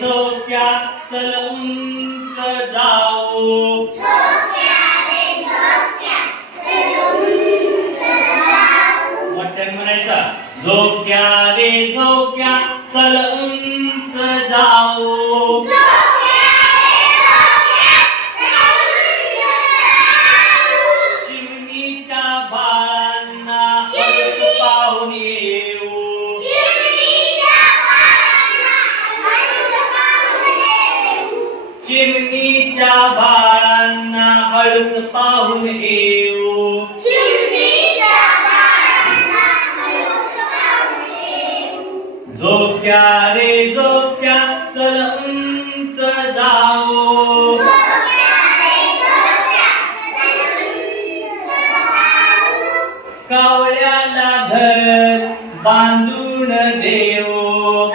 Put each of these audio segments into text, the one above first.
झोक्या चल उंच जाऊ. मोठ्याने म्हणायचा झोक्या रे झोक्या चल उंच जाऊ. चिमणीच्या बाळांना हळद पाहून येऊ. चिमणीच्या बाळांना हळद पाहून येऊ. झोक्या रे झोक्या चल उंच जाऊ. कावळ्याला घर बांधून देऊ.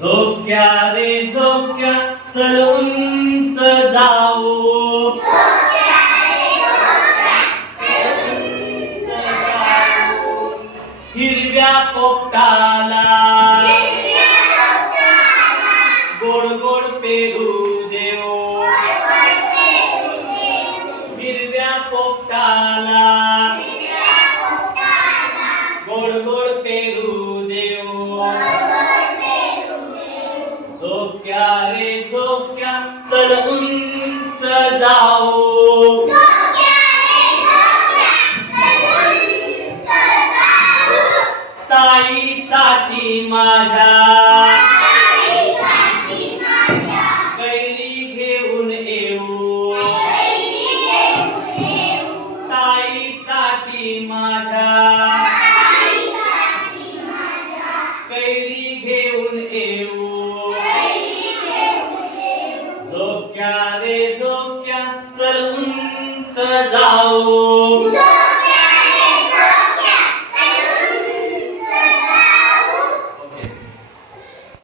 झोक्या रे झोक्या चल उंच जाऊ. हिरव्या पोपटाला गोड गोड पेरू देऊ. हिरव्या पोपटाला गोड गोड पेरू देऊ. झोक्या रे झोक्या चल उंच जाऊ. ताईसाठी माझ्या कैरी घेऊन येऊ. ताईसाठी माझ्या कैरी घेऊन येऊ. झोक्या रे झोक्या चल उंच जाऊ.